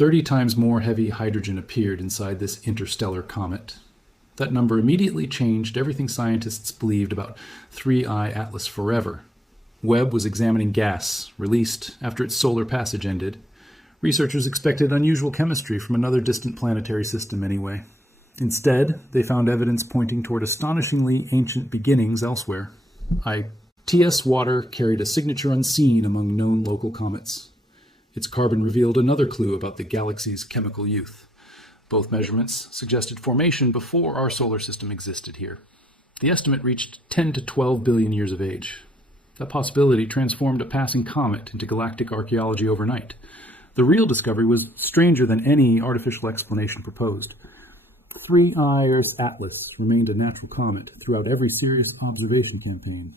30 times more heavy hydrogen appeared inside this interstellar comet. That number immediately changed everything scientists believed about 3I Atlas forever. Webb was examining gas, released after its solar passage ended. Researchers expected unusual chemistry from another distant planetary system anyway. Instead, they found evidence pointing toward astonishingly ancient beginnings elsewhere. TS water carried a signature unseen among known local comets. Its carbon revealed another clue about the galaxy's chemical youth. Both measurements suggested formation before our solar system existed here. The estimate reached 10 to 12 billion years of age. That possibility transformed a passing comet into galactic archaeology overnight. The real discovery was stranger than any artificial explanation proposed. 3I Atlas remained a natural comet throughout every serious observation campaign.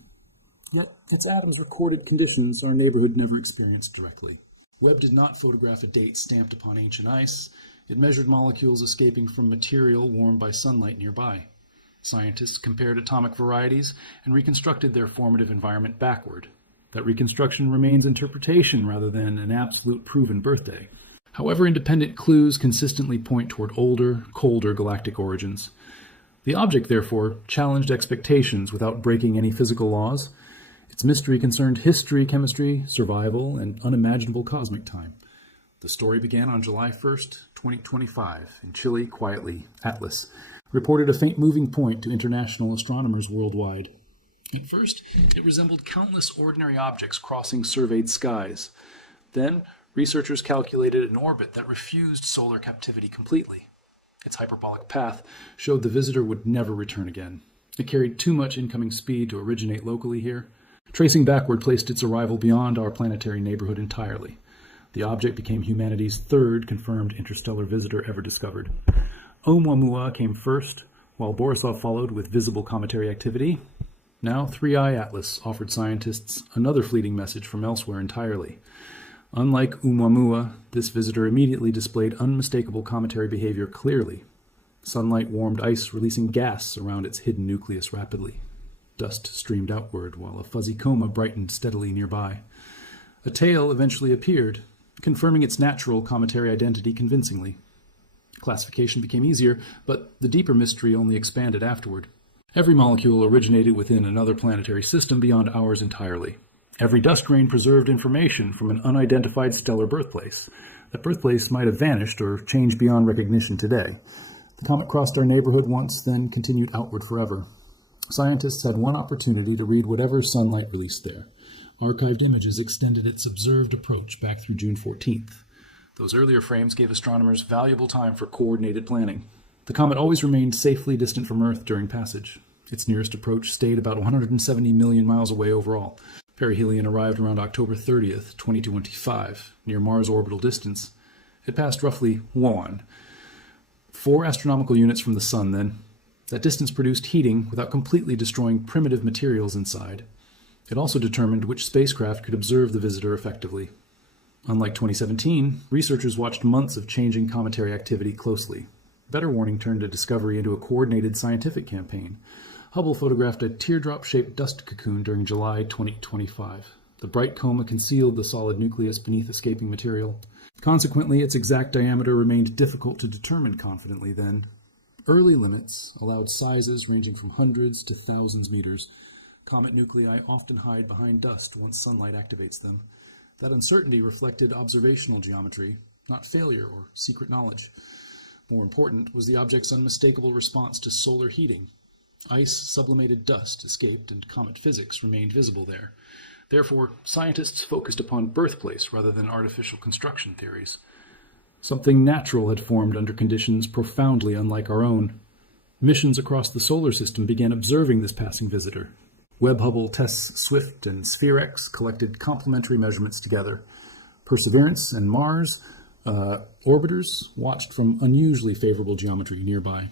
Yet its atoms recorded conditions our neighborhood never experienced directly. Webb did not photograph a date stamped upon ancient ice. It measured molecules escaping from material warmed by sunlight nearby. Scientists compared atomic varieties and reconstructed their formative environment backward. That reconstruction remains interpretation rather than an absolute proven birthday. However, independent clues consistently point toward older, colder galactic origins. The object, therefore, challenged expectations without breaking any physical laws. Its mystery concerned history, chemistry, survival, and unimaginable cosmic time. The story began on July 1st, 2025. In Chile, quietly, Atlas reported a faint moving point to international astronomers worldwide. At first, it resembled countless ordinary objects crossing surveyed skies. Then, researchers calculated an orbit that refused solar captivity completely. Its hyperbolic path showed the visitor would never return again. It carried too much incoming speed to originate locally here. Tracing backward placed its arrival beyond our planetary neighborhood entirely. The object became humanity's third confirmed interstellar visitor ever discovered. Oumuamua came first, while Borisov followed with visible cometary activity. Now 3I Atlas offered scientists another fleeting message from elsewhere entirely. Unlike Oumuamua, this visitor immediately displayed unmistakable cometary behavior clearly. Sunlight warmed ice releasing gas around its hidden nucleus rapidly. Dust streamed outward while a fuzzy coma brightened steadily nearby. A tail eventually appeared, confirming its natural cometary identity convincingly. Classification became easier, but the deeper mystery only expanded afterward. Every molecule originated within another planetary system beyond ours entirely. Every dust grain preserved information from an unidentified stellar birthplace. That birthplace might have vanished or changed beyond recognition today. The comet crossed our neighborhood once, then continued outward forever. Scientists had one opportunity to read whatever sunlight released there. Archived images extended its observed approach back through June 14th. Those earlier frames gave astronomers valuable time for coordinated planning. The comet always remained safely distant from Earth during passage. Its nearest approach stayed about 170 million miles away overall. Perihelion arrived around October 30th, 2025, near Mars' orbital distance. It passed roughly 4 astronomical units from the Sun then. That distance produced heating without completely destroying primitive materials inside. It also determined which spacecraft could observe the visitor effectively. Unlike 2017, researchers watched months of changing cometary activity closely. Better warning turned a discovery into a coordinated scientific campaign. Hubble photographed a teardrop-shaped dust cocoon during July 2025. The bright coma concealed the solid nucleus beneath escaping material. Consequently, its exact diameter remained difficult to determine confidently then. Early limits allowed sizes ranging from hundreds to thousands meters. Comet nuclei often hide behind dust once sunlight activates them. That uncertainty reflected observational geometry, not failure or secret knowledge. More important was the object's unmistakable response to solar heating. Ice sublimated dust escaped and comet physics remained visible there. Therefore, scientists focused upon birthplace rather than artificial construction theories. Something natural had formed under conditions profoundly unlike our own. Missions across the solar system began observing this passing visitor. Webb Hubble tests Swift and Sphere-X collected complementary measurements together. Perseverance and Mars orbiters watched from unusually favorable geometry nearby.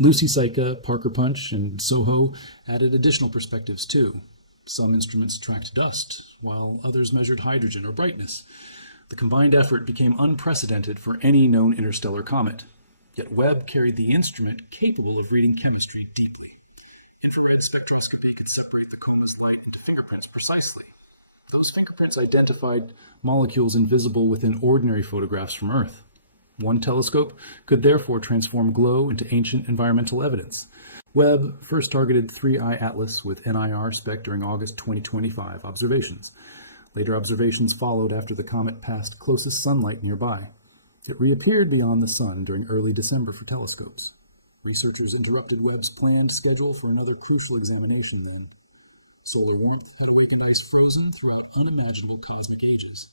Lucy Psyche, Parker Punch, and SOHO added additional perspectives too. Some instruments tracked dust, while others measured hydrogen or brightness. The combined effort became unprecedented for any known interstellar comet. Yet Webb carried the instrument capable of reading chemistry deeply. Infrared spectroscopy could separate the coma's light into fingerprints precisely. Those fingerprints identified molecules invisible within ordinary photographs from Earth. One telescope could therefore transform glow into ancient environmental evidence. Webb first targeted 3I Atlas with NIRSpec during August 2025 observations. Later observations followed after the comet passed closest sunlight nearby. It reappeared beyond the sun during early December for telescopes. Researchers interrupted Webb's planned schedule for another crucial examination then. Solar warmth had awakened ice frozen throughout unimaginable cosmic ages.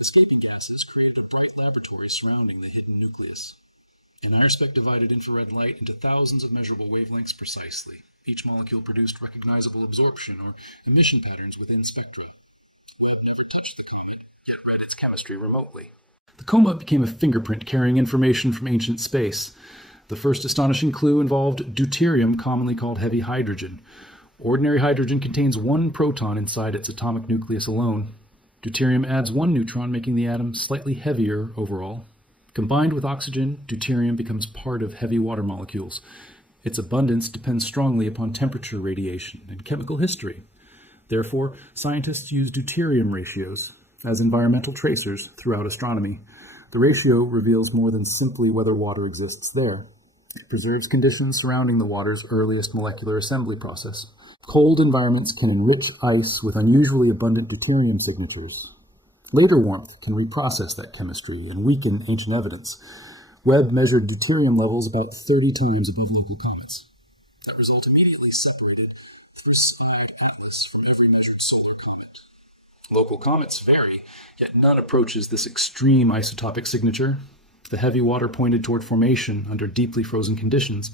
Escaping gases created a bright laboratory surrounding the hidden nucleus. NIRSpec divided infrared light into thousands of measurable wavelengths precisely. Each molecule produced recognizable absorption or emission patterns within spectra. Webb never touched the comet, yet read its chemistry remotely. The coma became a fingerprint carrying information from ancient space. The first astonishing clue involved deuterium, commonly called heavy hydrogen. Ordinary hydrogen contains one proton inside its atomic nucleus alone. Deuterium adds one neutron, making the atom slightly heavier overall. Combined with oxygen, deuterium becomes part of heavy water molecules. Its abundance depends strongly upon temperature, radiation, and chemical history. Therefore, scientists use deuterium ratios as environmental tracers throughout astronomy. The ratio reveals more than simply whether water exists there. It preserves conditions surrounding the water's earliest molecular assembly process. Cold environments can enrich ice with unusually abundant deuterium signatures. Later warmth can reprocess that chemistry and weaken ancient evidence. Webb measured deuterium levels about 30 times above local comets. That result immediately separated 3I Atlas from every measured solar comet. Local comets vary, yet none approaches this extreme isotopic signature. The heavy water pointed toward formation under deeply frozen conditions.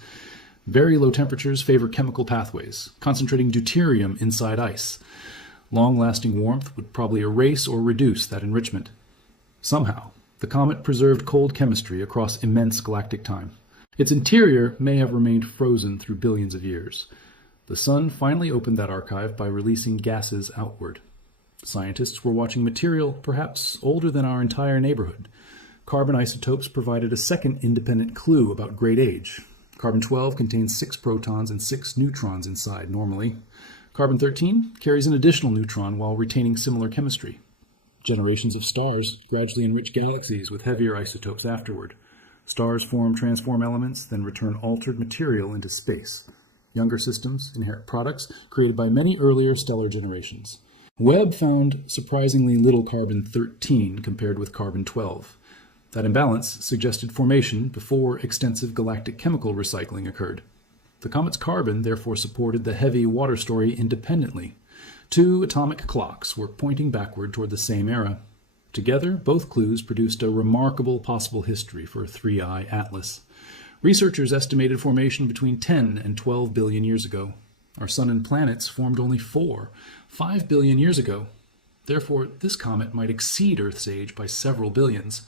Very low temperatures favor chemical pathways, concentrating deuterium inside ice. Long-lasting warmth would probably erase or reduce that enrichment. Somehow, the comet preserved cold chemistry across immense galactic time. Its interior may have remained frozen through billions of years. The sun finally opened that archive by releasing gases outward. Scientists were watching material perhaps older than our entire neighborhood. Carbon isotopes provided a second independent clue about great age. Carbon-12 contains 6 protons and 6 neutrons inside normally. Carbon-13 carries an additional neutron while retaining similar chemistry. Generations of stars gradually enrich galaxies with heavier isotopes afterward. Stars transform elements, then return altered material into space. Younger systems inherit products created by many earlier stellar generations. Webb found surprisingly little carbon-13 compared with carbon-12. That imbalance suggested formation before extensive galactic chemical recycling occurred. The comet's carbon therefore supported the heavy water story independently. 2 atomic clocks were pointing backward toward the same era. Together, both clues produced a remarkable possible history for 3I Atlas. Researchers estimated formation between 10 and 12 billion years ago. Our sun and planets formed only 5 billion years ago. Therefore, this comet might exceed Earth's age by several billions.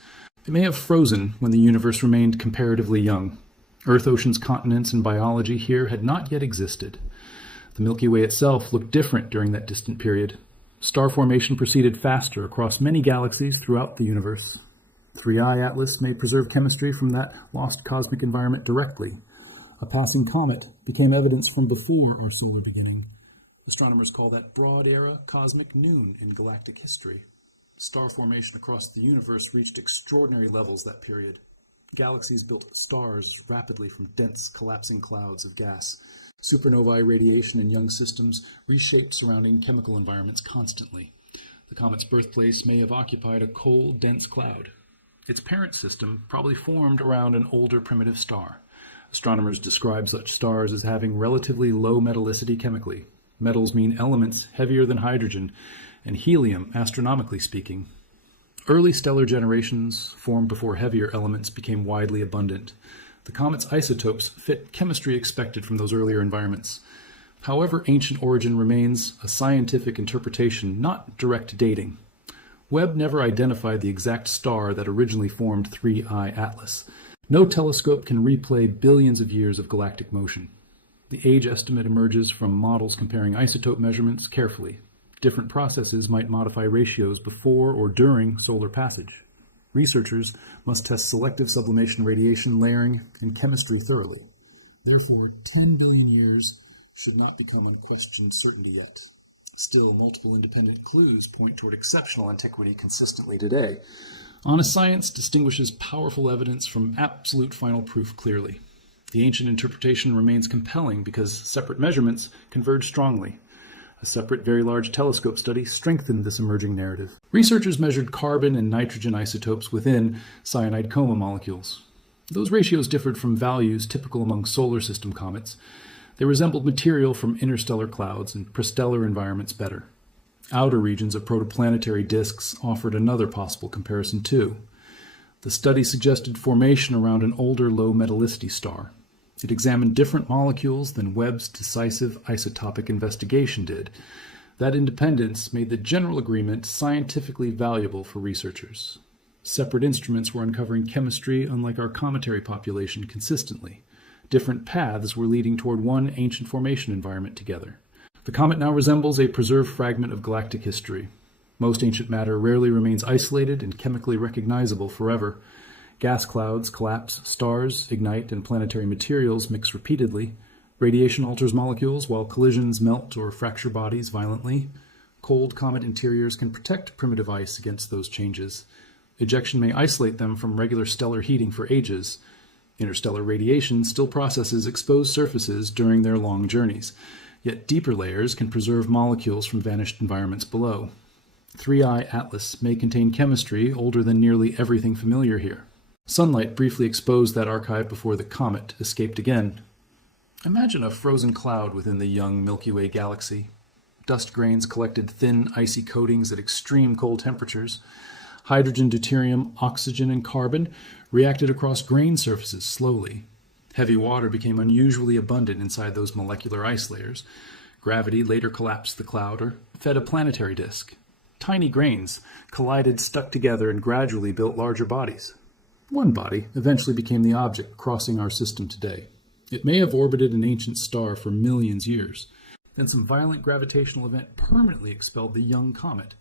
It may have frozen when the universe remained comparatively young. Earth, oceans, continents, and biology here had not yet existed. The Milky Way itself looked different during that distant period. Star formation proceeded faster across many galaxies throughout the universe. 3I Atlas may preserve chemistry from that lost cosmic environment directly. A passing comet became evidence from before our solar beginning. Astronomers call that broad era cosmic noon in galactic history. Star formation across the universe reached extraordinary levels that period. Galaxies built stars rapidly from dense, collapsing clouds of gas. Supernovae radiation in young systems reshaped surrounding chemical environments constantly. The comet's birthplace may have occupied a cold, dense cloud. Its parent system probably formed around an older primitive star. Astronomers describe such stars as having relatively low metallicity chemically. Metals mean elements heavier than hydrogen, and helium, astronomically speaking. Early stellar generations formed before heavier elements became widely abundant. The comet's isotopes fit chemistry expected from those earlier environments. However, ancient origin remains a scientific interpretation, not direct dating. Webb never identified the exact star that originally formed 3I Atlas. No telescope can replay billions of years of galactic motion. The age estimate emerges from models comparing isotope measurements carefully. Different processes might modify ratios before or during solar passage. Researchers must test selective sublimation radiation, layering, and chemistry thoroughly. Therefore, 10 billion years should not become unquestioned certainty yet. Still, multiple independent clues point toward exceptional antiquity consistently today. Honest science distinguishes powerful evidence from absolute final proof clearly. The ancient interpretation remains compelling because separate measurements converge strongly. A separate Very Large Telescope study strengthened this emerging narrative. Researchers measured carbon and nitrogen isotopes within cyanide coma molecules. Those ratios differed from values typical among solar system comets. They resembled material from interstellar clouds and prostellar environments better. Outer regions of protoplanetary disks offered another possible comparison too. The study suggested formation around an older low metallicity star. It examined different molecules than Webb's decisive isotopic investigation did. That independence made the general agreement scientifically valuable for researchers. Separate instruments were uncovering chemistry unlike our cometary population consistently. Different paths were leading toward one ancient formation environment together. The comet now resembles a preserved fragment of galactic history. Most ancient matter rarely remains isolated and chemically recognizable forever. Gas clouds collapse, stars ignite, and planetary materials mix repeatedly. Radiation alters molecules, while collisions melt or fracture bodies violently. Cold comet interiors can protect primitive ice against those changes. Ejection may isolate them from regular stellar heating for ages. Interstellar radiation still processes exposed surfaces during their long journeys, yet deeper layers can preserve molecules from vanished environments below. 3I Atlas may contain chemistry older than nearly everything familiar here. Sunlight briefly exposed that archive before the comet escaped again. Imagine a frozen cloud within the young Milky Way galaxy. Dust grains collected thin, icy coatings at extreme cold temperatures. Hydrogen, deuterium, oxygen, and carbon reacted across grain surfaces slowly. Heavy water became unusually abundant inside those molecular ice layers. Gravity later collapsed the cloud or fed a planetary disk. Tiny grains collided, stuck together, and gradually built larger bodies. One body eventually became the object crossing our system today. It may have orbited an ancient star for millions of years. Then some violent gravitational event permanently expelled the young comet.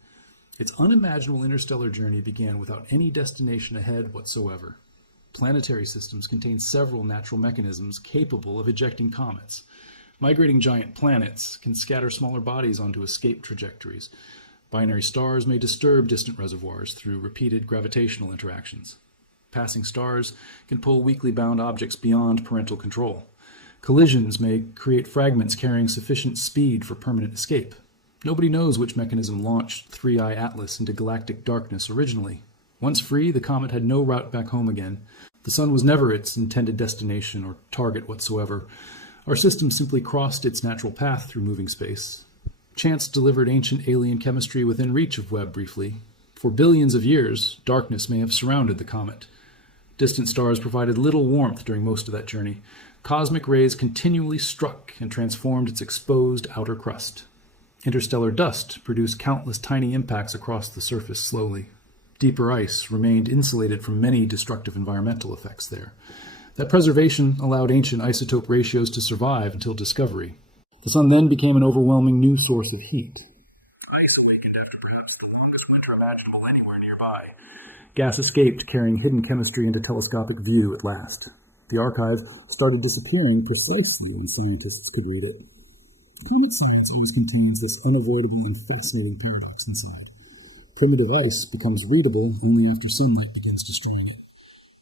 Its unimaginable interstellar journey began without any destination ahead whatsoever. Planetary systems contain several natural mechanisms capable of ejecting comets. Migrating giant planets can scatter smaller bodies onto escape trajectories. Binary stars may disturb distant reservoirs through repeated gravitational interactions. Passing stars can pull weakly bound objects beyond parental control. Collisions may create fragments carrying sufficient speed for permanent escape. Nobody knows which mechanism launched 3I Atlas into galactic darkness originally. Once free, the comet had no route back home again. The sun was never its intended destination or target whatsoever. Our system simply crossed its natural path through moving space. Chance delivered ancient alien chemistry within reach of Webb briefly. For billions of years, darkness may have surrounded the comet. Distant stars provided little warmth during most of that journey. Cosmic rays continually struck and transformed its exposed outer crust. Interstellar dust produced countless tiny impacts across the surface slowly. Deeper ice remained insulated from many destructive environmental effects there. That preservation allowed ancient isotope ratios to survive until discovery. The sun then became an overwhelming new source of heat. Ice had weakened after perhaps the longest winter imaginable anywhere nearby. Gas escaped, carrying hidden chemistry into telescopic view at last. The archive started disappearing precisely when scientists could read it. Comet science always contains this unavoidable and fascinating paradox inside. Primitive ice becomes readable only after sunlight begins destroying it.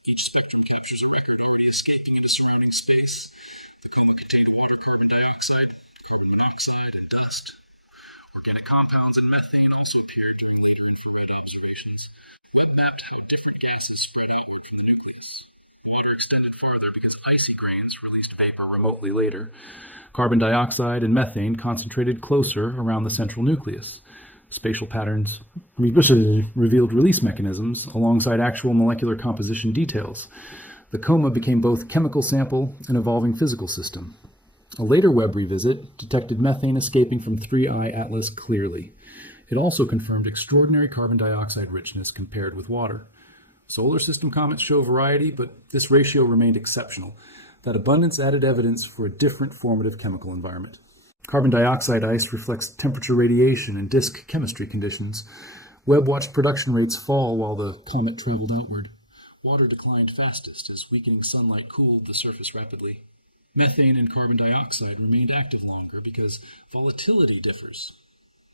Each spectrum captures a record already escaping into surrounding space. The coma contained water, carbon dioxide, carbon monoxide, and dust. Organic compounds and methane also appeared during later infrared observations. Webb mapped how different gases spread outward from the nucleus. Water extended farther because icy grains released vapor remotely later. Carbon dioxide and methane concentrated closer around the central nucleus. Spatial patterns revealed release mechanisms alongside actual molecular composition details. The coma became both chemical sample and evolving physical system. A later Webb revisit detected methane escaping from 3I Atlas clearly. It also confirmed extraordinary carbon dioxide richness compared with water. Solar system comets show variety, but this ratio remained exceptional. That abundance added evidence for a different formative chemical environment. Carbon dioxide ice reflects temperature radiation and disk chemistry conditions. Webb watched production rates fall while the comet traveled outward. Water declined fastest as weakening sunlight cooled the surface rapidly. Methane and carbon dioxide remained active longer because volatility differs.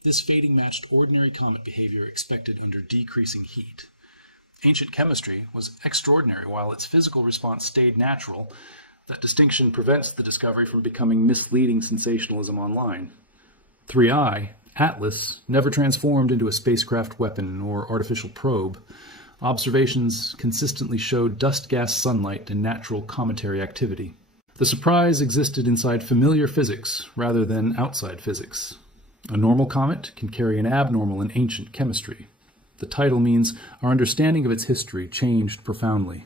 This fading matched ordinary comet behavior expected under decreasing heat. Ancient chemistry was extraordinary while its physical response stayed natural. That distinction prevents the discovery from becoming misleading sensationalism online. 3I, Atlas, never transformed into a spacecraft weapon or artificial probe. Observations consistently showed dust gas sunlight and natural cometary activity. The surprise existed inside familiar physics rather than outside physics. A normal comet can carry an abnormal in ancient chemistry. The title means our understanding of its history changed profoundly.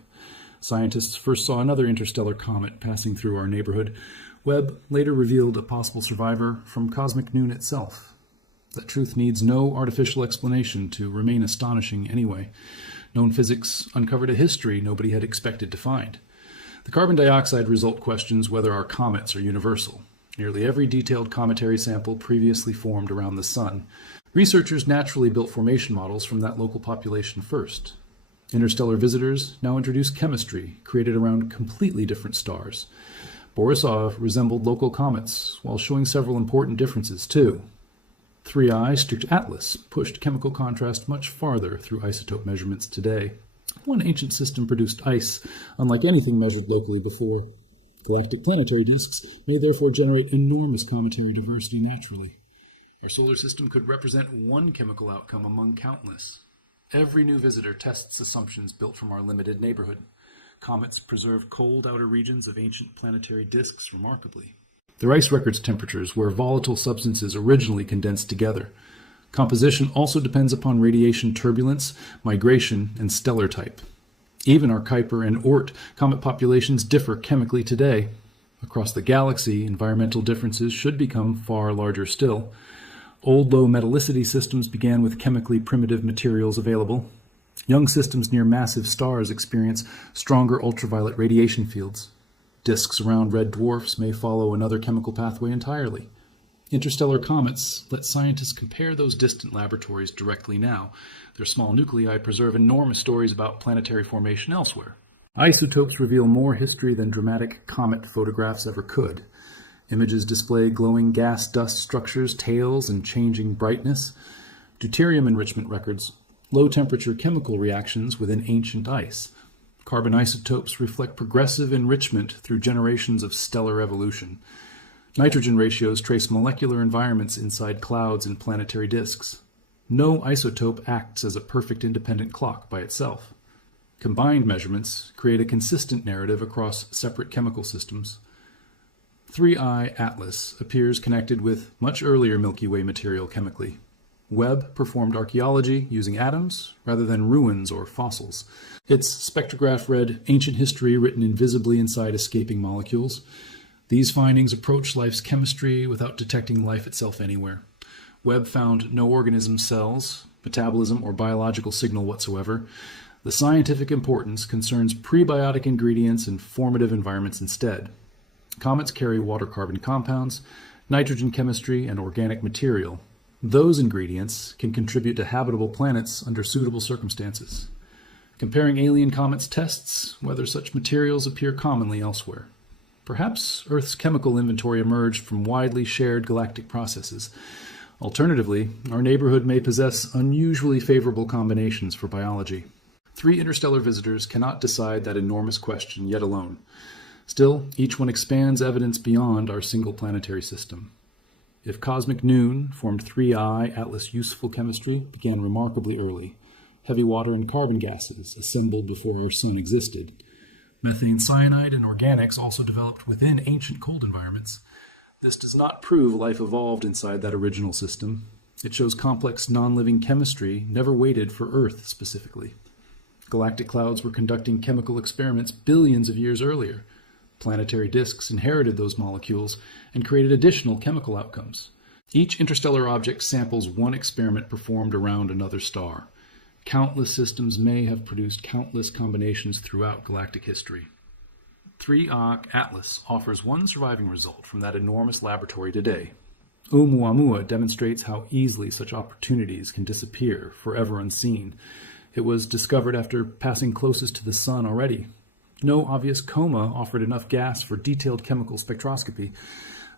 Scientists first saw another interstellar comet passing through our neighborhood. Webb later revealed a possible survivor from cosmic noon itself. That truth needs no artificial explanation to remain astonishing anyway. Known physics uncovered a history nobody had expected to find. The carbon dioxide result questions whether our comets are universal. Nearly every detailed cometary sample previously formed around the Sun. Researchers naturally built formation models from that local population first. Interstellar visitors now introduce chemistry created around completely different stars. Borisov resembled local comets, while showing several important differences too. 3I strict Atlas pushed chemical contrast much farther through isotope measurements today. One ancient system produced ice, unlike anything measured locally before. Galactic planetary disks may therefore generate enormous cometary diversity naturally. Our solar system could represent one chemical outcome among countless. Every new visitor tests assumptions built from our limited neighborhood. Comets preserve cold outer regions of ancient planetary disks remarkably. Their ice records temperatures where volatile substances originally condensed together. Composition also depends upon radiation turbulence, migration, and stellar type. Even our Kuiper and Oort comet populations differ chemically today. Across the galaxy, environmental differences should become far larger still. Old low metallicity systems began with chemically primitive materials available. Young systems near massive stars experience stronger ultraviolet radiation fields. Disks around red dwarfs may follow another chemical pathway entirely. Interstellar comets let scientists compare those distant laboratories directly now. Their small nuclei preserve enormous stories about planetary formation elsewhere. Isotopes reveal more history than dramatic comet photographs ever could. Images display glowing gas-dust structures, tails, and changing brightness. Deuterium enrichment records low-temperature chemical reactions within ancient ice. Carbon isotopes reflect progressive enrichment through generations of stellar evolution. Nitrogen ratios trace molecular environments inside clouds and planetary disks. No isotope acts as a perfect independent clock by itself. Combined measurements create a consistent narrative across separate chemical systems. 3I Atlas appears connected with much earlier Milky Way material chemically. Webb performed archaeology using atoms rather than ruins or fossils. Its spectrograph read ancient history written invisibly inside escaping molecules. These findings approach life's chemistry without detecting life itself anywhere. Webb found no organism cells, metabolism, or biological signal whatsoever. The scientific importance concerns prebiotic ingredients and formative environments instead. Comets carry water-carbon compounds, nitrogen chemistry, and organic material. Those ingredients can contribute to habitable planets under suitable circumstances. Comparing alien comets tests whether such materials appear commonly elsewhere. Perhaps Earth's chemical inventory emerged from widely shared galactic processes. Alternatively, our neighborhood may possess unusually favorable combinations for biology. 3 interstellar visitors cannot decide that enormous question yet alone. Still, each one expands evidence beyond our single planetary system. If cosmic noon formed 3I, Atlas useful chemistry began remarkably early. Heavy water and carbon gases assembled before our sun existed. Methane cyanide and organics also developed within ancient cold environments. This does not prove life evolved inside that original system. It shows complex non-living chemistry never waited for Earth specifically. Galactic clouds were conducting chemical experiments billions of years earlier. Planetary disks inherited those molecules and created additional chemical outcomes. Each interstellar object samples one experiment performed around another star. Countless systems may have produced countless combinations throughout galactic history. 3 Atlas offers one surviving result from that enormous laboratory today. Oumuamua demonstrates how easily such opportunities can disappear, forever unseen. It was discovered after passing closest to the sun already. No obvious coma offered enough gas for detailed chemical spectroscopy.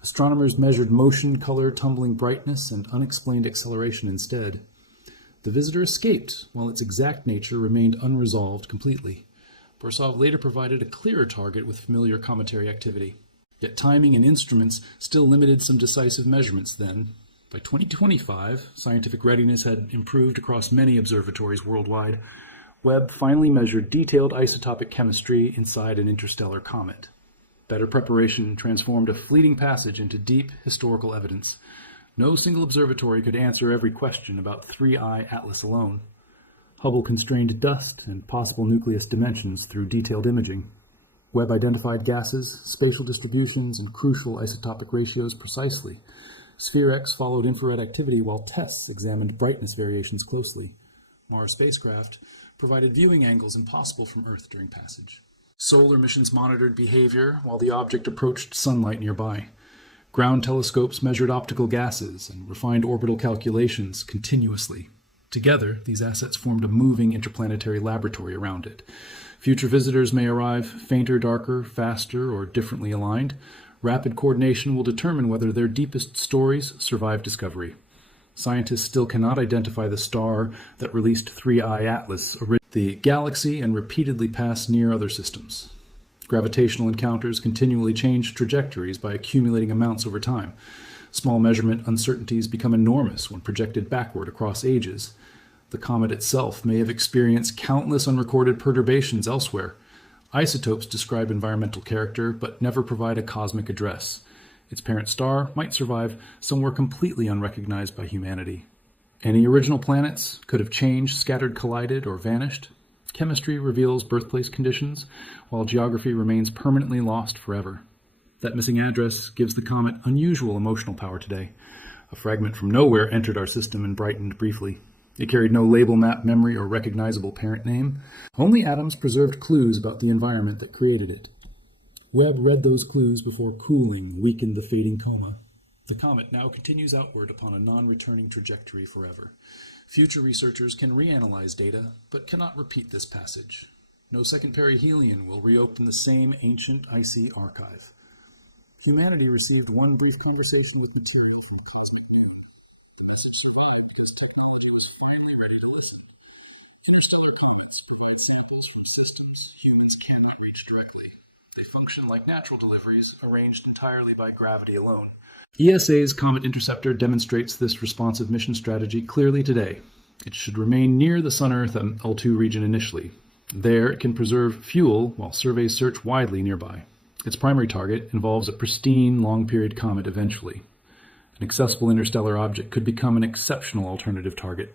Astronomers measured motion, color, tumbling brightness, and unexplained acceleration instead. The visitor escaped, while its exact nature remained unresolved completely. Borisov later provided a clearer target with familiar cometary activity. Yet timing and instruments still limited some decisive measurements then. By 2025, scientific readiness had improved across many observatories worldwide. Webb finally measured detailed isotopic chemistry inside an interstellar comet. Better preparation transformed a fleeting passage into deep historical evidence. No single observatory could answer every question about 3I Atlas alone. Hubble constrained dust and possible nucleus dimensions through detailed imaging. Webb identified gases, spatial distributions, and crucial isotopic ratios precisely. Sphere-X followed infrared activity while TESS examined brightness variations closely. Mars spacecraft provided viewing angles impossible from Earth during passage. Solar missions monitored behavior while the object approached sunlight nearby. Ground telescopes measured optical gases and refined orbital calculations continuously. Together, these assets formed a moving interplanetary laboratory around it. Future visitors may arrive fainter, darker, faster, or differently aligned. Rapid coordination will determine whether their deepest stories survive discovery. Scientists still cannot identify the star that released 3I Atlas, the galaxy, and repeatedly pass near other systems. Gravitational encounters continually change trajectories by accumulating amounts over time. Small measurement uncertainties become enormous when projected backward across ages. The comet itself may have experienced countless unrecorded perturbations elsewhere. Isotopes describe environmental character, but never provide a cosmic address. Its parent star might survive somewhere completely unrecognized by humanity. Any original planets could have changed, scattered, collided, or vanished. Chemistry reveals birthplace conditions, while geography remains permanently lost forever. That missing address gives the comet unusual emotional power today. A fragment from nowhere entered our system and brightened briefly. It carried no label, map, memory, or recognizable parent name. Only atoms preserved clues about the environment that created it. Webb read those clues before cooling weakened the fading coma. The comet now continues outward upon a non-returning trajectory forever. Future researchers can reanalyze data, but cannot repeat this passage. No second perihelion will reopen the same ancient, icy archive. Humanity received one brief conversation with material from the cosmic noon. The message survived because technology was finally ready to listen. Interstellar comets provide samples from systems humans cannot reach directly. They function like natural deliveries, arranged entirely by gravity alone. ESA's Comet Interceptor demonstrates this responsive mission strategy clearly today. It should remain near the Sun-Earth L2 region initially. There, it can preserve fuel while surveys search widely nearby. Its primary target involves a pristine, long-period comet eventually. An accessible interstellar object could become an exceptional alternative target.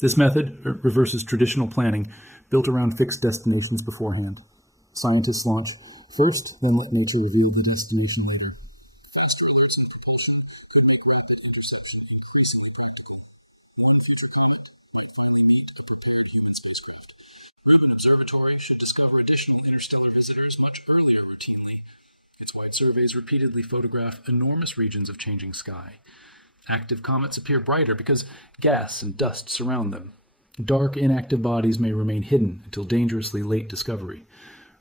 This method reverses traditional planning built around fixed destinations beforehand. Scientists launch first, then let nature reveal the destination later. Rubin Observatory should discover additional interstellar visitors much earlier routinely. Its wide surveys repeatedly photograph enormous regions of changing sky. Active comets appear brighter because gas and dust surround them. Dark, inactive bodies may remain hidden until dangerously late discovery.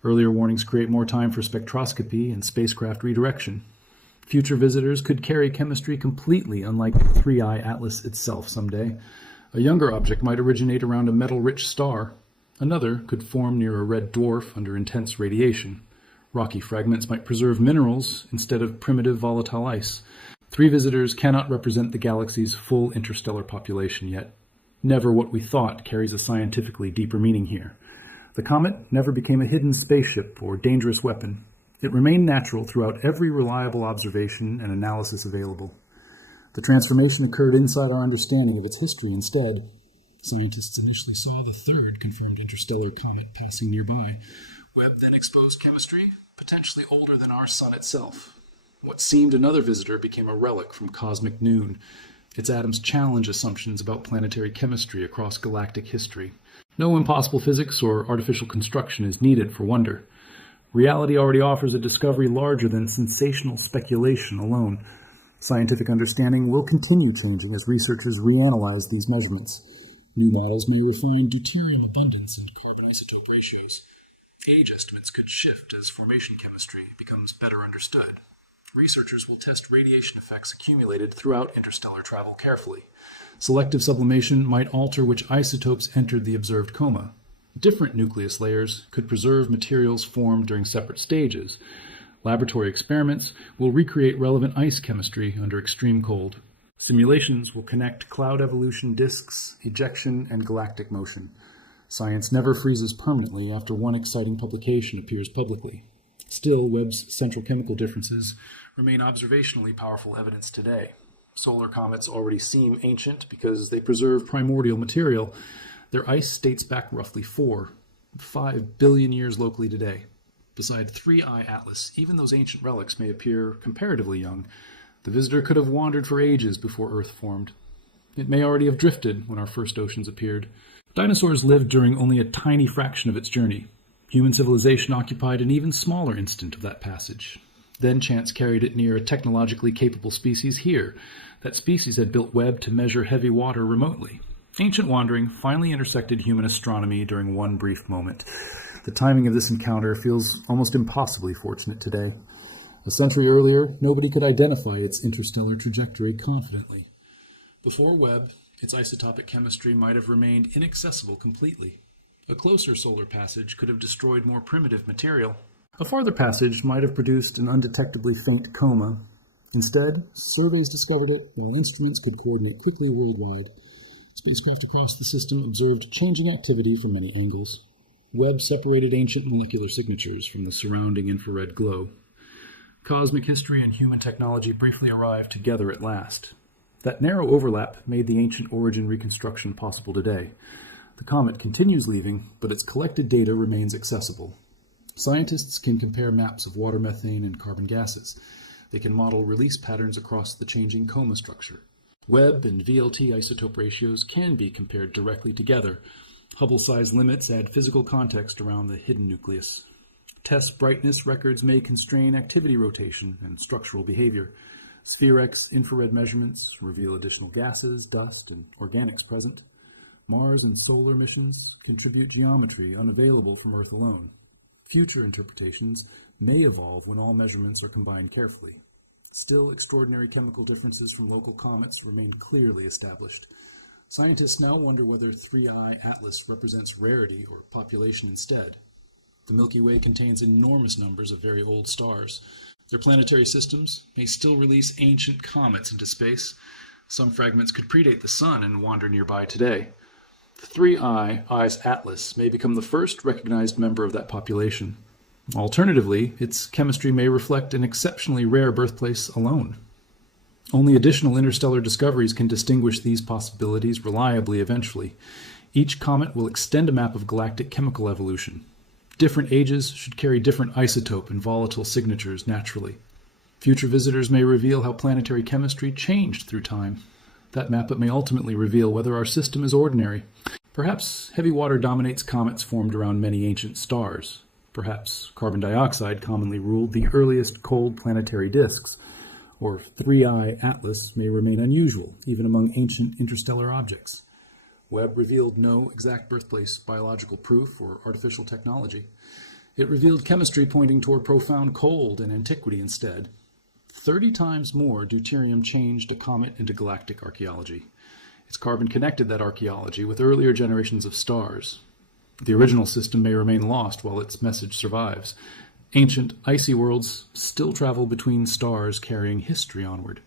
Earlier warnings create more time for spectroscopy and spacecraft redirection. Future visitors could carry chemistry completely unlike 3I Atlas itself someday. A younger object might originate around a metal-rich star. Another could form near a red dwarf under intense radiation. Rocky fragments might preserve minerals instead of primitive volatile ice. 3 visitors cannot represent the galaxy's full interstellar population yet. Never what we thought carries a scientifically deeper meaning here. The comet never became a hidden spaceship or dangerous weapon. It remained natural throughout every reliable observation and analysis available. The transformation occurred inside our understanding of its history instead. Scientists initially saw the 3rd confirmed interstellar comet passing nearby. Webb then exposed chemistry, potentially older than our sun itself. What seemed another visitor became a relic from cosmic noon. Its atoms challenge assumptions about planetary chemistry across galactic history. No impossible physics or artificial construction is needed for wonder. Reality already offers a discovery larger than sensational speculation alone. Scientific understanding will continue changing as researchers reanalyze these measurements. New models may refine deuterium abundance and carbon isotope ratios. Age estimates could shift as formation chemistry becomes better understood. Researchers will test radiation effects accumulated throughout interstellar travel carefully. Selective sublimation might alter which isotopes entered the observed coma. Different nucleus layers could preserve materials formed during separate stages. Laboratory experiments will recreate relevant ice chemistry under extreme cold. Simulations will connect cloud evolution disks, ejection, and galactic motion. Science never freezes permanently after one exciting publication appears publicly. Still, Webb's central chemical differences remain observationally powerful evidence today. Solar comets already seem ancient because they preserve primordial material. Their ice dates back roughly 5 billion years locally today. Beside 3I Atlas, even those ancient relics may appear comparatively young. The visitor could have wandered for ages before Earth formed. It may already have drifted when our first oceans appeared. Dinosaurs lived during only a tiny fraction of its journey. Human civilization occupied an even smaller instant of that passage. Then chance carried it near a technologically capable species here. That species had built Webb to measure heavy water remotely. Ancient wandering finally intersected human astronomy during one brief moment. The timing of this encounter feels almost impossibly fortunate today. A century earlier, nobody could identify its interstellar trajectory confidently. Before Webb, its isotopic chemistry might have remained inaccessible completely. A closer solar passage could have destroyed more primitive material. A farther passage might have produced an undetectably faint coma. Instead, surveys discovered it, while instruments could coordinate quickly worldwide. Spacecraft across the system observed changing activity from many angles. Webb separated ancient molecular signatures from the surrounding infrared glow. Cosmic history and human technology briefly arrived together at last. That narrow overlap made the ancient origin reconstruction possible today. The comet continues leaving, but its collected data remains accessible. Scientists can compare maps of water methane and carbon gases. They can model release patterns across the changing coma structure. Webb and VLT isotope ratios can be compared directly together. Hubble-size limits add physical context around the hidden nucleus. Test brightness records may constrain activity rotation and structural behavior. Sphere-X infrared measurements reveal additional gases, dust, and organics present. Mars and solar missions contribute geometry unavailable from Earth alone. Future interpretations may evolve when all measurements are combined carefully. Still, extraordinary chemical differences from local comets remain clearly established. Scientists now wonder whether 3I Atlas represents rarity or population instead. The Milky Way contains enormous numbers of very old stars. Their planetary systems may still release ancient comets into space. Some fragments could predate the Sun and wander nearby today. The 3I Atlas may become the first recognized member of that population. Alternatively, its chemistry may reflect an exceptionally rare birthplace alone. Only additional interstellar discoveries can distinguish these possibilities reliably eventually. Each comet will extend a map of galactic chemical evolution. Different ages should carry different isotope and volatile signatures naturally. Future visitors may reveal how planetary chemistry changed through time. That map may ultimately reveal whether our system is ordinary. Perhaps heavy water dominates comets formed around many ancient stars. Perhaps carbon dioxide commonly ruled the earliest cold planetary disks. Or 3I Atlas may remain unusual, even among ancient interstellar objects. Webb revealed no exact birthplace biological proof or artificial technology. It revealed chemistry pointing toward profound cold and antiquity instead. 30 times more deuterium changed a comet into galactic archaeology. Its carbon connected that archaeology with earlier generations of stars. The original system may remain lost while its message survives. Ancient, icy worlds still travel between stars carrying history onward.